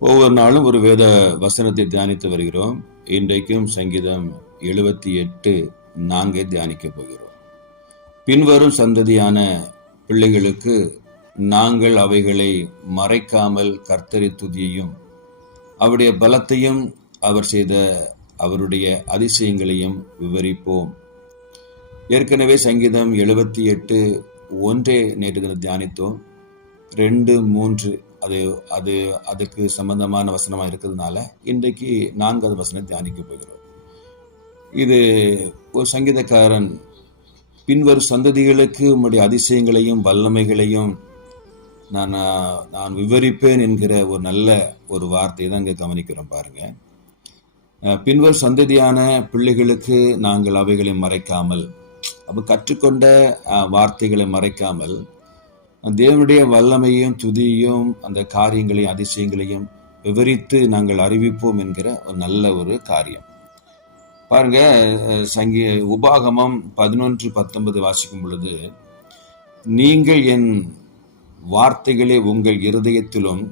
ஒவ்வொரு நாளும் ஒரு வேத வசனத்தை தியானித்து வருகிறோம். இன்றைக்கும் சங்கீதம் 78:4 தியானிக்க போகிறோம். பின்வரும் சந்ததியான பிள்ளைகளுக்கு நாங்கள் அவைகளை மறைக்காமல் கர்த்தரை துதியையும் அவருடைய பலத்தையும் அவர் செய்த அவருடைய அதிசயங்களையும் விவரிப்போம். ஏற்கனவே சங்கீதம் 78:1 நேற்று தினம் தியானித்தோம். 2, 3 அதுக்கு சம்பந்தமான வசனமா இருக்கிறதுனால இன்றைக்கு 4வது வசனம் தியானிக்க போகிறோம். இது ஒரு சங்கீதக்காரன் பின்வரும் சந்ததிகளுக்கு உம்முடைய அதிசயங்களையும் வல்லமைகளையும் நான் விவரிப்பேன் என்கிற ஒரு நல்ல ஒரு வார்த்தையை தான் இங்கே கவனிக்கிறோம். பாருங்க, பின்வரும் சந்ததியான பிள்ளைகளுக்கு நாங்கள் அவைகளை மறைக்காமல், அப்போ கற்றுக்கொண்ட வார்த்தைகளை மறைக்காமல் தேவனுடைய வல்லமையும் துதியையும் அந்த காரியங்களையும் அதிசயங்களையும் விவரித்து நாங்கள் அறிவிப்போம் என்கிற ஒரு நல்ல ஒரு காரியம். பாருங்க, உபாகமம் 11:19 வாசிக்கும் பொழுது, நீங்கள் என் வார்த்தைகளை உங்கள் இருதயத்திலும்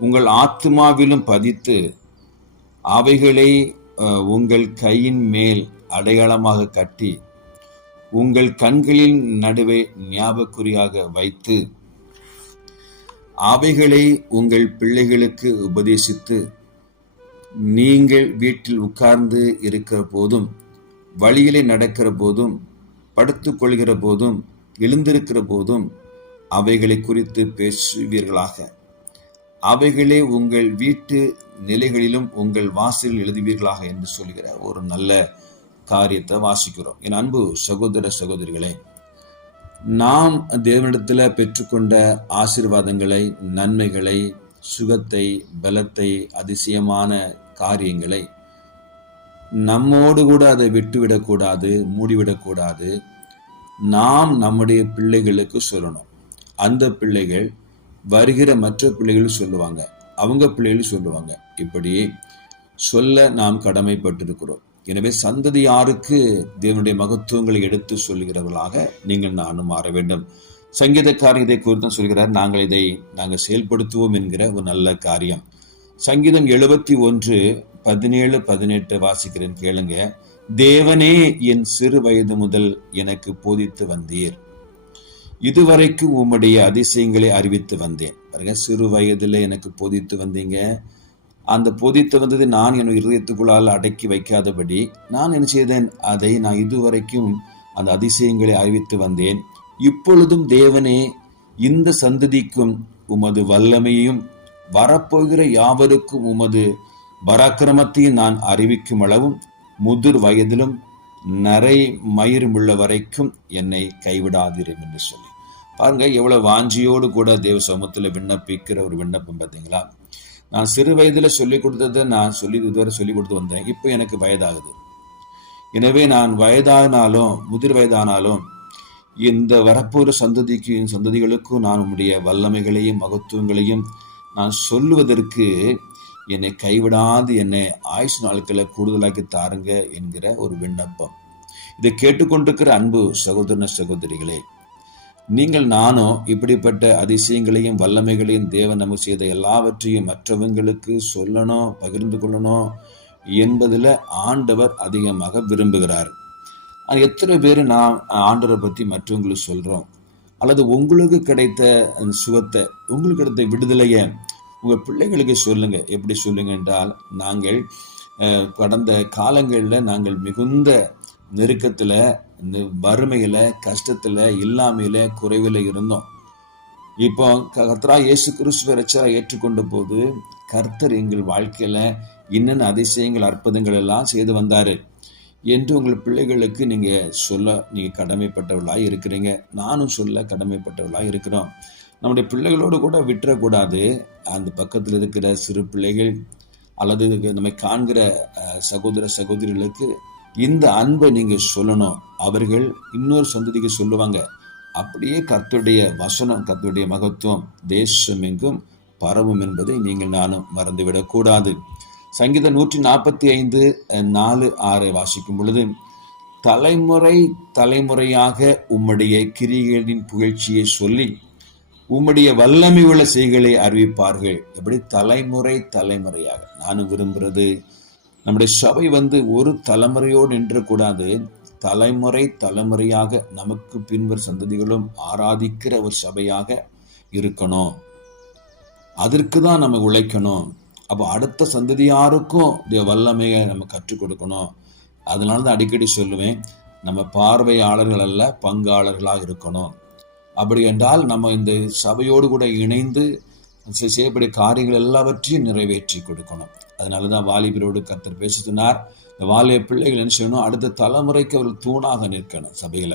உங்கள் ஆத்துமாவிலும் பதித்து அவைகளை உங்கள் கையின் மேல் அடையாளமாக கட்டி உங்கள் கண்களின் நடுவே ஞாபகக்குறியாக வைத்து அவைகளை உங்கள் பிள்ளைகளுக்கு உபதேசித்து நீங்கள் வீட்டில் உட்கார்ந்து இருக்கிற போதும், வழியிலே நடக்கிற போதும், படுத்துக் கொள்கிற போதும், எழுந்திருக்கிற போதும் அவைகளை குறித்து பேசுவீர்களாக. அவைகளை உங்கள் வீட்டு நிலைகளிலும் உங்கள் வாசலில் எழுதுவீர்களாக என்று சொல்கிற ஒரு நல்ல காரியத்தை வாசிக்கிறோம். என் அன்பு சகோதர சகோதரிகளே, நாம் தேவனிடத்தில் பெற்றுக்கொண்ட ஆசீர்வாதங்களை, நன்மைகளை, சுகத்தை, பலத்தை, அதிசயமான காரியங்களை நம்மோடு கூட அதை விட்டுவிடக்கூடாது, மூடிவிடக்கூடாது. நாம் நம்முடைய பிள்ளைகளுக்கு சொல்லணும். அந்த பிள்ளைகள் வருகிற மற்ற பிள்ளைகள் சொல்லுவாங்க, அவங்க பிள்ளைகள் சொல்லுவாங்க. இப்படி சொல்ல நாம் கடமைப்பட்டிருக்கிறோம். எனவே சந்ததியாருக்கு தேவனுடைய மகத்துவங்களை எடுத்து சொல்லுகிறவர்களாக நீங்கள் நானும் மாற வேண்டும். சங்கீதக்காரர் இதை குறித்து சொல்கிறார், நாங்கள் செயல்படுத்துவோம் என்கிற ஒரு நல்ல காரியம். சங்கீதம் 71:17-18 வாசிக்கிறேன், கேளுங்க. தேவனே, என் சிறு வயது முதல் எனக்கு போதித்து வந்தீர். இதுவரைக்கும் உம்முடைய அதிசயங்களை அறிவித்து வந்தேன். பாருங்க, சிறு வயதுல எனக்கு போதித்து வந்தீங்க. அந்த போதித்து வந்தது நான் என் இருதயத்துக்குள்ளால் அடக்கி வைக்காதபடி நான் என்ன செய்தேன்? அதை நான் இதுவரைக்கும் அந்த அதிசயங்களை அறிவித்து வந்தேன். இப்பொழுதும் தேவனே, இந்த சந்ததிக்கும் உமது வல்லமையையும் வரப்போகிற யாவருக்கும் உமது பராக்கிரமத்தையும் நான் அறிவிக்கும் அளவும் முதிர் வயதிலும் நரை மயிருமுள்ள வரைக்கும் என்னை கைவிடாதீரும் என்று சொல்லி பாருங்க, எவ்வளவு வாஞ்சியோடு கூட தேவ சமூகத்தில் விண்ணப்பிக்கிற ஒரு விண்ணப்பம். பார்த்தீங்களா? நான் சிறு வயதுல சொல்லிக் கொடுத்ததை நான் இதுவரை சொல்லிக் கொடுத்து வந்தேன். இப்போ எனக்கு வயதாகுது. எனவே நான் வயதானாலும் முதிர் வயதானாலும் இந்த வரப்போகிற சந்ததிகளுக்கும் நான் உம்முடைய வல்லமைகளையும் மகத்துவங்களையும் நான் சொல்லுவதற்கு என்னை கைவிடாது என்னை ஆயுஷ் நாட்களை கூடுதலாக்கி தாருங்க என்கிற ஒரு விண்ணப்பம். இதை கேட்டுக்கொண்டிருக்கிற அன்பு சகோதர சகோதரிகளே, நீங்கள் நானும் இப்படிப்பட்ட அதிசயங்களையும் வல்லமைகளையும் தேவன் நமக்கு செய்த எல்லாவற்றையும் மற்றவங்களுக்கு சொல்லணும், பகிர்ந்து கொள்ளணும் என்பதில் ஆண்டவர் அதிகமாக விரும்புகிறார். எத்தனை பேர் நாம் ஆண்டவரை பற்றி மற்றவங்களுக்கு சொல்கிறோம்? அல்லது உங்களுக்கு கிடைத்த சுகத்தை, உங்களுக்கு கிடைத்த விடுதலையை உங்கள் பிள்ளைகளுக்கு சொல்லுங்க. எப்படி சொல்லுங்க என்றால், நாங்கள் கடந்த காலங்களில் நாங்கள் மிகுந்த நெருக்கத்தில், வறுமையில், கஷ்டத்தில், இல்லாமையில், குறைவில் இருந்தோம். இப்போ கர்த்தராகிய இயேசு கிறிஸ்துவை இரட்சகராக ஏற்றுக்கொண்ட போது கர்த்தர் எங்கள் வாழ்க்கையில் இன்னென்ன அதிசயங்கள், அற்புதங்கள் எல்லாம் செய்து வந்தார் என்று உங்கள் பிள்ளைகளுக்கு நீங்கள் கடமைப்பட்டவர்களாக இருக்கிறீங்க. நானும் சொல்ல கடமைப்பட்டவர்களாக இருக்கிறோம். நம்முடைய பிள்ளைகளோடு கூட விட்டுறக்கூடாது. அந்த பக்கத்தில் இருக்கிற சிறு பிள்ளைகள் அல்லது நம்மை காண்கிற சகோதர சகோதரிகளுக்கு இந்த அன்பை நீங்கள் சொல்லணும். அவர்கள் இன்னொரு சந்ததிக்கு சொல்லுவாங்க. அப்படியே கர்த்தருடைய வசனம், கர்த்தருடைய மகத்துவம் தேசம் எங்கும் பரவும் என்பதை நீங்கள் நானும் மறந்துவிடக்கூடாது. சங்கீதம் 145:4-6 வாசிக்கும் பொழுது, தலைமுறை தலைமுறையாக உம்முடைய கிரியைகளின் புகழ்ச்சியை சொல்லி உம்முடைய வல்லமை உள்ள செய்களை அறிவிப்பார்கள். எப்படி? தலைமுறை தலைமுறையாக. நானும் விரும்புறது நம்முடைய சபை ஒரு தலைமுறையோடு நின்று கூடாது, தலைமுறை தலைமுறையாக நமக்கு பின்வர் சந்ததிகளும் ஆராதிக்கிற ஒரு சபையாக இருக்கணும். அதற்கு தான் நம்ம உழைக்கணும். அப்போ அடுத்த சந்ததியாருக்கும் வல்லமையை நம்ம கற்றுக் கொடுக்கணும். அதனால தான் அடிக்கடி சொல்லுவேன், நம்ம பார்வையாளர்கள் அல்ல, பங்காளர்களாக இருக்கணும். அப்படி என்றால் நம்ம இந்த சபையோடு கூட இணைந்து செய்யக்கூடிய காரியங்கள் எல்லாவற்றையும் நிறைவேற்றி கொடுக்கணும். அதனால தான் வாலிபரோடு கர்த்தர் பேச சொன்னார். இந்த வாலிப பிள்ளைகள் என்ன செய்யணும்? அடுத்த தலைமுறைக்கு அவர்கள் தூணாக நிற்கணும் சபையில.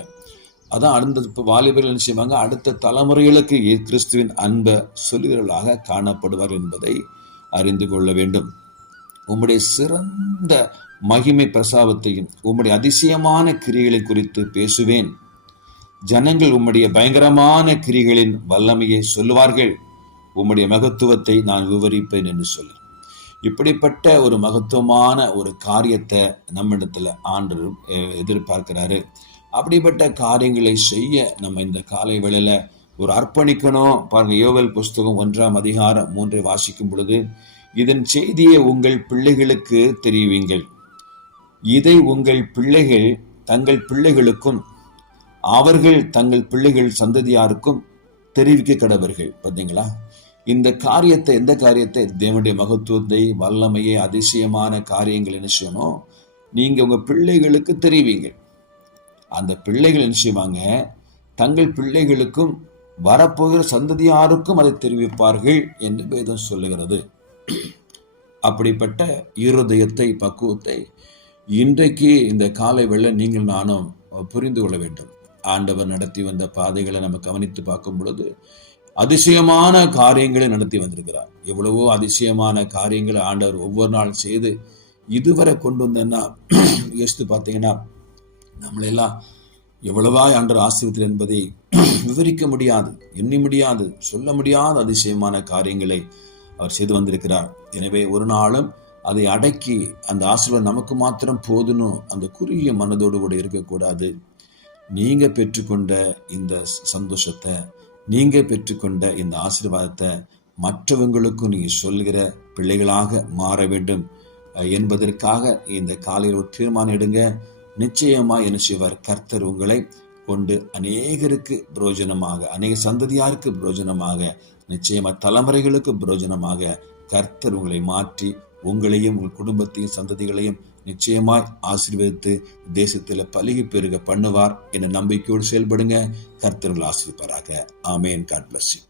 அதான் அடுத்த வாலிபர்கள் என்ன செய்வாங்க? அடுத்த தலைமுறைகளுக்கு கிறிஸ்துவின் அன்பை சொல்லுகிறவர்களாக காணப்படுவார் என்பதை அறிந்து கொள்ள வேண்டும். உம்முடைய சிறந்த மகிமை பிரசாவத்தையும் உம்முடைய அதிசயமான கிரிகளை குறித்து பேசுவேன். ஜனங்கள் உம்முடைய பயங்கரமான கிரிகளின் வல்லமையை சொல்லுவார்கள். உம்முடைய மகத்துவத்தை நான் விவரிப்பேன் என்று சொல்லு. இப்படிப்பட்ட ஒரு மகத்துவமான ஒரு காரியத்தை நம்மிடத்துல ஆண்டவர் எதிர்பார்க்கிறாரு. அப்படிப்பட்ட காரியங்களை செய்ய நம்ம இந்த காலை வேளையில ஒரு அர்ப்பணிக்கணும். பாருங்க, யோவேல் புஸ்தகம் 1ஆம் அதிகாரம் 3 வாசிக்கும் பொழுது, இதன் செய்தியை உங்கள் பிள்ளைகளுக்கு தெரிவிங்கள். இதை உங்கள் பிள்ளைகள் தங்கள் பிள்ளைகளுக்கும் அவர்கள் தங்கள் பிள்ளைகள் சந்ததியாருக்கும் தெரிவிக்க கடவர்கள். பார்த்தீங்களா? இந்த காரியத்தை, எந்த காரியத்தை? தேவனுடைய மகத்துவத்தை, வல்லமையை, அதிசயமான காரியங்கள் என்ன செய்யணும்? நீங்க உங்க பிள்ளைகளுக்கு தெரிவிங்க. அந்த பிள்ளைகள் என்ன செய்வாங்க? தங்கள் பிள்ளைகளுக்கும் வரப்போகிற சந்ததியாருக்கும் அதை தெரிவிப்பார்கள் என்று வேதம் சொல்லுகிறது. அப்படிப்பட்ட இருதயத்தை, பக்குவத்தை இன்றைக்கு இந்த காலை வேளை நீங்கள் நானும் புரிந்து கொள்ள வேண்டும். ஆண்டவர் நடத்தி வந்த பாதைகளை நம்ம கவனித்து பார்க்கும் பொழுது அதிசயமான காரியங்களை நடத்தி வந்திருக்கிறார். எவ்வளவோ அதிசயமான காரியங்களை ஆண்டவர் ஒவ்வொரு நாள் செய்து இதுவரை கொண்டு வந்தேன்னா யோசித்து பார்த்தீங்கன்னா நம்மளெல்லாம் எவ்வளவாய் ஆண்டவர் ஆசீர்வதித்தார் என்பதை விவரிக்க முடியாது, எண்ணி முடியாது, சொல்ல முடியாத அதிசயமான காரியங்களை அவர் செய்து வந்திருக்கிறார். எனவே ஒரு நாளும் அதை அடக்கி அந்த ஆசீர்வாதம் நமக்கு மாத்திரம் போதும் அந்த குறுகிய மனதோடு கூட இருக்கக்கூடாது. நீங்க பெற்றுக்கொண்ட இந்த சந்தோஷத்தை, நீங்க பெற்றுக்கொண்ட இந்த ஆசீர்வாதத்தை மற்றவங்களுக்கும் நீங்க சொல்கிற பிள்ளைகளாக மாற வேண்டும் என்பதற்காக இந்த காலையில் ஒரு தீர்மானம் எடுங்க. நிச்சயமா என்ன செய்வார்? கர்த்தர் உங்களை கொண்டு அநேகருக்கு பிரயோஜனமாக, அநேக சந்ததியாருக்கு பிரயோஜனமாக, நிச்சயமா தலைமுறைகளுக்கு பிரயோஜனமாக கர்த்தர் உங்களை மாற்றி உங்களையும் உங்கள் குடும்பத்தையும் சந்ததிகளையும் நிச்சயமாய் ஆசீர்வதித்து தேசத்தில் பலுகி பெருக பண்ணுவார் என்ற நம்பிக்கையோடு செயல்படுங்க. கர்த்தர் உங்களை ஆசீர்வதிப்பாராக. ஆமென். God bless you.